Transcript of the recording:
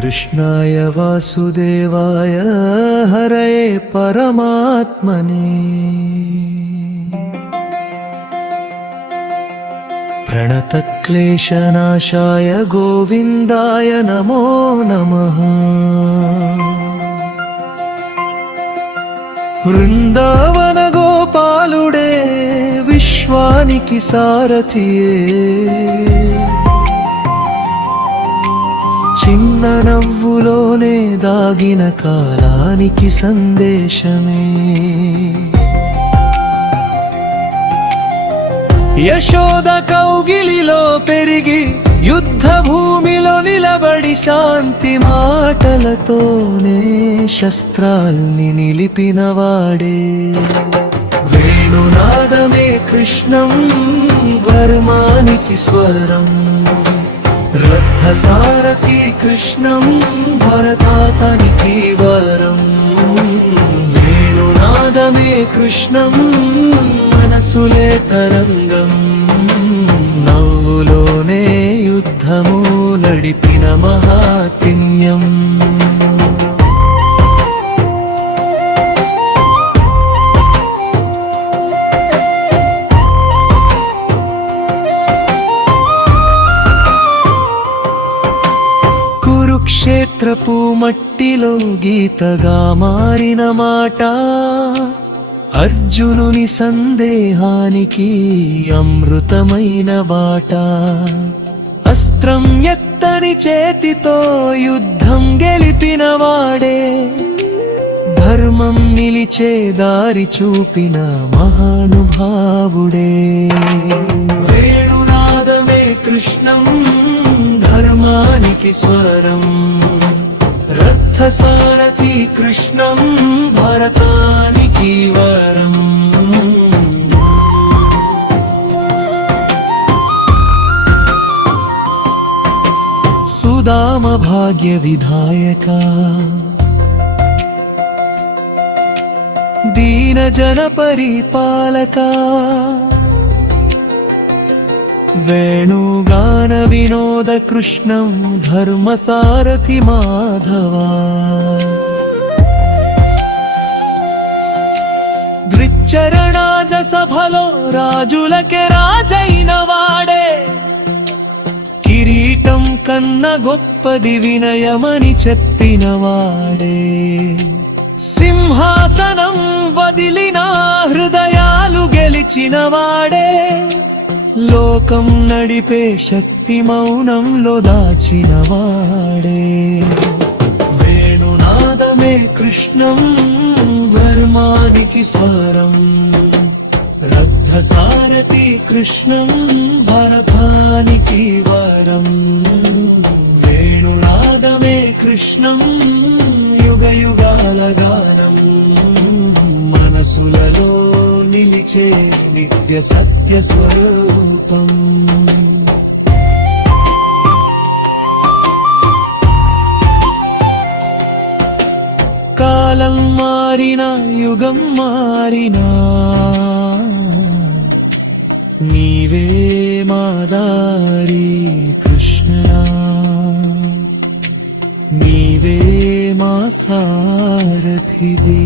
कृष्णाय वासुदेवाय हरये परमात्मने प्रणतक्लेशनाशाय गोविन्दाय नमो नमः। वृंदावन गोपालुडे विश्वानिकी सारथिये చిన్న నవ్వులోనే దాగిన కాలానికి సందేశమే యశోద కౌగిలిలో పెరిగి యుద్ధ భూమిలో నిలబడి శాంతి మాటలతోనే శస్త్రాల్ని నిలిపినవాడే వేణునాదమే కృష్ణం వర్మానికి స్వరం రథసారథి కృష్ణం భరతాతనికి వరం వేణునాదమే కృష్ణం మనసులే తరంగం నవ్వులోనే యుద్ధము నడిపిన మహాత్మ్యం కురుక్షేత్రపు మట్టిలో గీతగా మారిన మాట అర్జునుని సందేహానికి అమృతమైన బాట అస్త్రం ఎత్తని చేతితో యుద్ధం గెలిపిన వాడే ధర్మం నిలిచే దారి చూపిన మహానుభావుడే వేణునాదమే కృష్ణం ధర్మానికి స్వరం రథసారథి కృష్ణం భరతానికి వరం సుదామ భాగ్య విధాయక దీన జన పరిపాలక వేణుగాన వినోద కృష్ణం ధర్మసారథి మాధవా దృచ్చరణాజ సభలో రాజులకే రాజైన వాడే కిరీటం కన్న గొప్పది వినయమని చెప్పిన వాడే సింహాసనం వదిలిన హృదయాలు గెలిచిన వాడే లోకం నడిపే శక్తి మౌనంలో దాచిన వాడే వేణునాదమే కృష్ణం ధర్మానికి స్వరం రథసారథి కృష్ణం భరతానికి వరం వేణునాదమే కృష్ణం యుగ యుగాల గానం మనసులలో నిలిచే నిత్య సత్య స్వరూపం కాలం మారిన యుగం మారినా నీవే మాదారి కృష్ణ నీవే మా సారథిది।